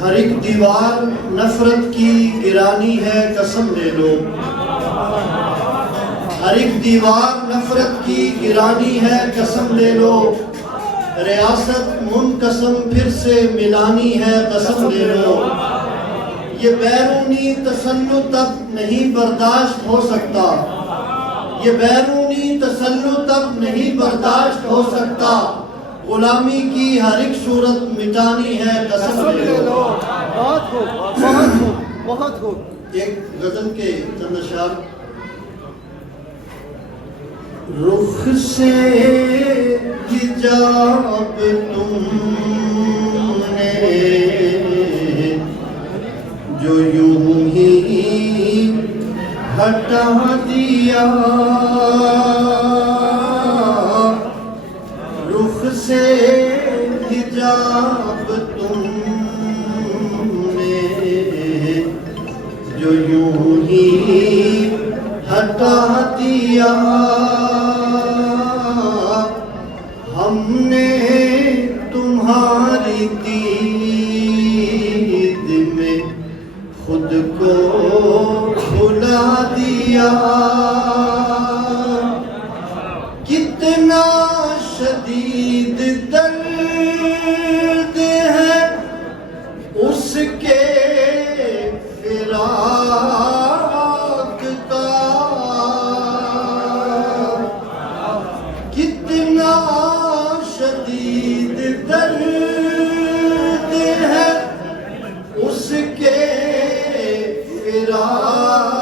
हर एक दीवार नफरत की गिरानी है, कसम ले लो। हर एक दीवार नफरत की गिरानी है, कसम ले लो। रियासत मुनकसम फिर से मिलानी है, कसम ले लो। ये बैरूनी तसल्लुत अब नहीं बर्दाश्त हो सकता, ये बैरूनी तसल्लुत अब नहीं बर्दाश्त हो सकता। गुलामी की हर एक सूरत मिटानी है, कसम ले लो। बहुत खूब, बहुत खूब, बहुत खूब। एक गजल के चंद अशआर। रुख से हिजाब तुमने जो यूं ही हटा दिया, रुख से हिजाब तुमने जो यूं ही हटा दिया। हमने तुम्हारी दीद में खुद को भुला दिया। कितना शदीद दर्द है उसके फिराक का, कितना शदीद दर्द है उसके फिराक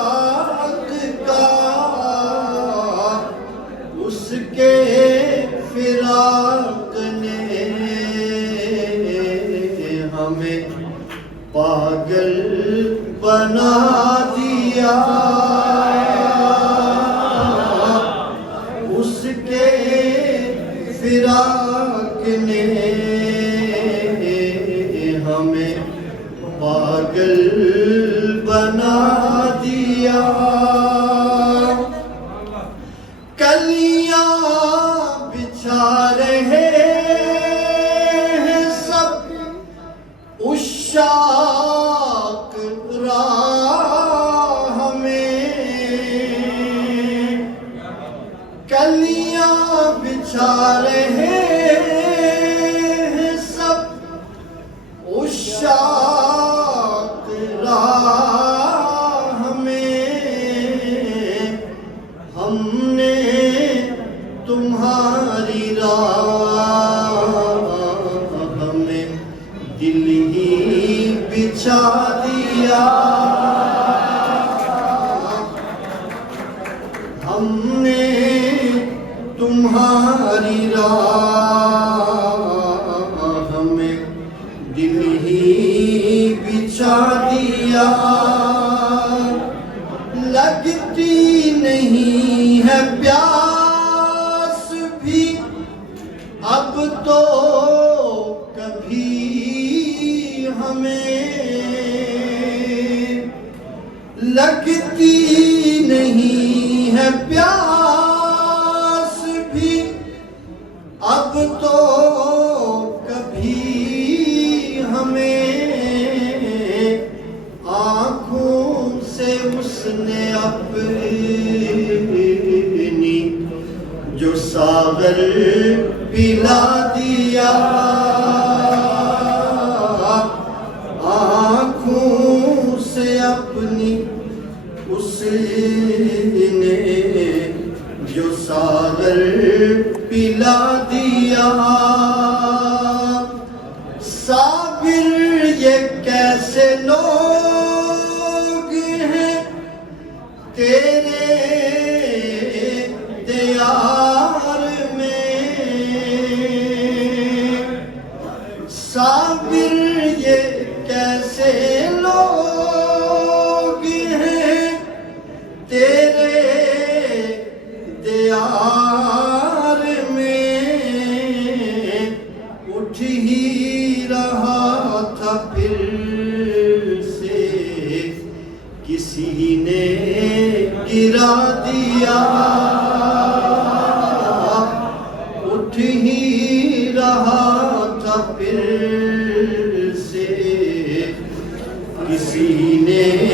का, उसके फिराक ने हमें पागल बना दिया। उसके फिराक ने हमें पागल बना दिया। कलियां बिछा रहे हैं सब उस शाक राह में, कलियां बिछा रहे हैं सब उस शाक राह में। हमने तुम्हारी राह में दिल ही बिछा दिया। हमने तुम्हारी राह में दिल ही बिछा दिया। लगती नहीं है प्यास भी अब तो कभी हमें, लगती नहीं है प्यास भी अब तो कभी हमें। आँखों से उसने अपनी जो सागर पिला दिया, आँखों से अपनी उसने जो सागर पिला दिया। साबिर ये कैसे लोग हैं तेरे दयार में, साबिर ये कैसे लोग हैं तेरे दयार में। किसी ने